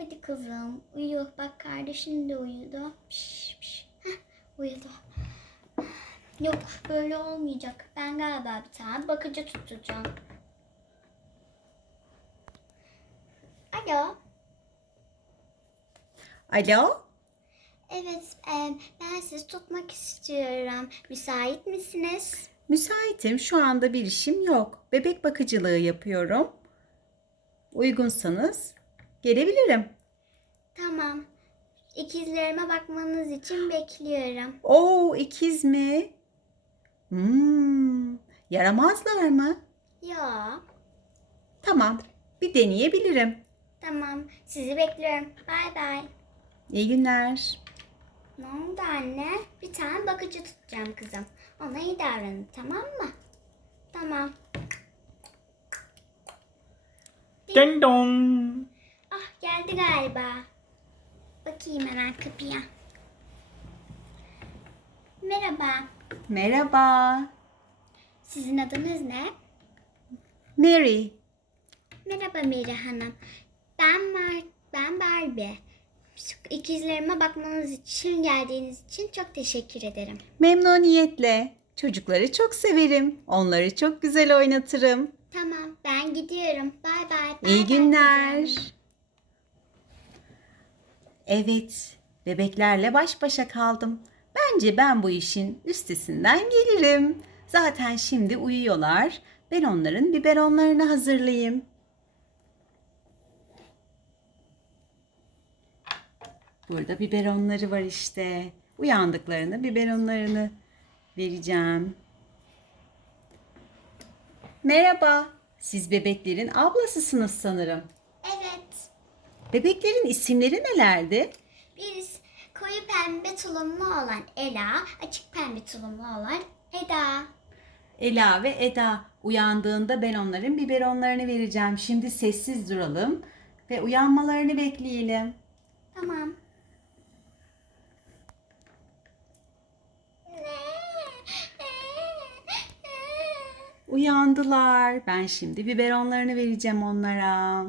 Hadi kızım uyu. Bak kardeşin de uyudu. Piş, piş. Heh, uyudu. Yok böyle olmayacak. Ben galiba bir tane bakıcı tutacağım. Alo. Alo? Evet e, ben sizi tutmak istiyorum. Müsait misiniz? Müsaitim. Şu anda bir işim yok. Bebek bakıcılığı yapıyorum. Uygunsanız gelebilirim. Tamam. İkizlerime bakmanız için bekliyorum. Oo ikiz mi? Hmm, yaramazlar mı? Ya. Tamam. Bir deneyebilirim. Tamam. Sizi bekliyorum. Bay bay. İyi günler. Ne oldu anne? Bir tane bakıcı tutacağım kızım. Ona iyi davranın tamam mı? Tamam. Ding dong. Ah geldi galiba. Bakayım hemen kapıya. Merhaba. Merhaba. Sizin adınız ne? Mary. Merhaba Meri Hanım. Ben Mar ben Barbie. İkizlerime bakmanız için geldiğiniz için çok teşekkür ederim. Memnuniyetle. Çocukları çok severim. Onları çok güzel oynatırım. Tamam ben gidiyorum. Bay bay. İyi bay günler. kızım. Evet, bebeklerle baş başa kaldım. Bence ben bu işin üstesinden gelirim. Zaten şimdi uyuyorlar. Ben onların biberonlarını hazırlayayım. Burada biberonları var işte. Uyandıklarını biberonlarını vereceğim. Merhaba. Siz bebeklerin ablasısınız sanırım. Bebeklerin isimleri nelerdi? Biz koyu pembe tulumlu olan Ela, açık pembe tulumlu olan Eda. Ela ve Eda uyandığında ben onların biberonlarını vereceğim. Şimdi sessiz duralım ve uyanmalarını bekleyelim. Tamam. Uyandılar. Ben şimdi biberonlarını vereceğim onlara.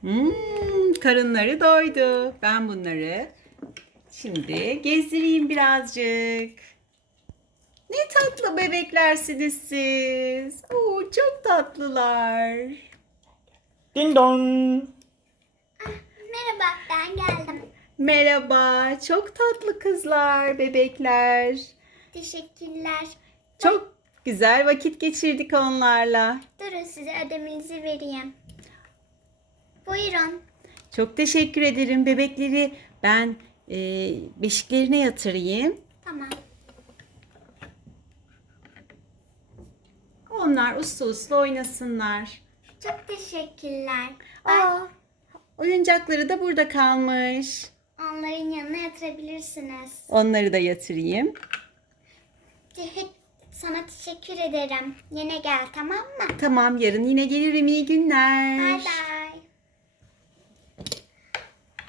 Hmm, karınları doydu. Ben bunları şimdi gezdireyim birazcık. Ne tatlı bebeklersiniz siz. Oo, çok tatlılar. Ding dong. Merhaba ben geldim. Merhaba, çok tatlı kızlar, bebekler. Teşekkürler. Çok güzel vakit geçirdik onlarla. Durun size ödemenizi vereyim. Buyurun. Çok teşekkür ederim bebekleri. Ben e, beşiklerine yatırayım. Tamam. Onlar uslu uslu oynasınlar. Çok teşekkürler. Aa, oyuncakları da burada kalmış. Onların yanına yatırabilirsiniz. Onları da yatırayım. Sana teşekkür ederim. Yine gel tamam mı? Tamam, yarın yine gelirim. İyi günler. Bay bay.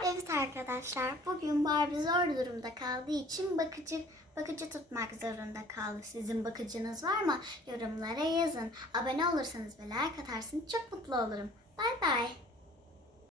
Evet arkadaşlar, bugün Barbie zor durumda kaldığı için bakıcı bakıcı tutmak zorunda kaldı. Sizin bakıcınız var mı? Yorumlara yazın. Abone olursanız ve like atarsanız çok mutlu olurum. Bay bay.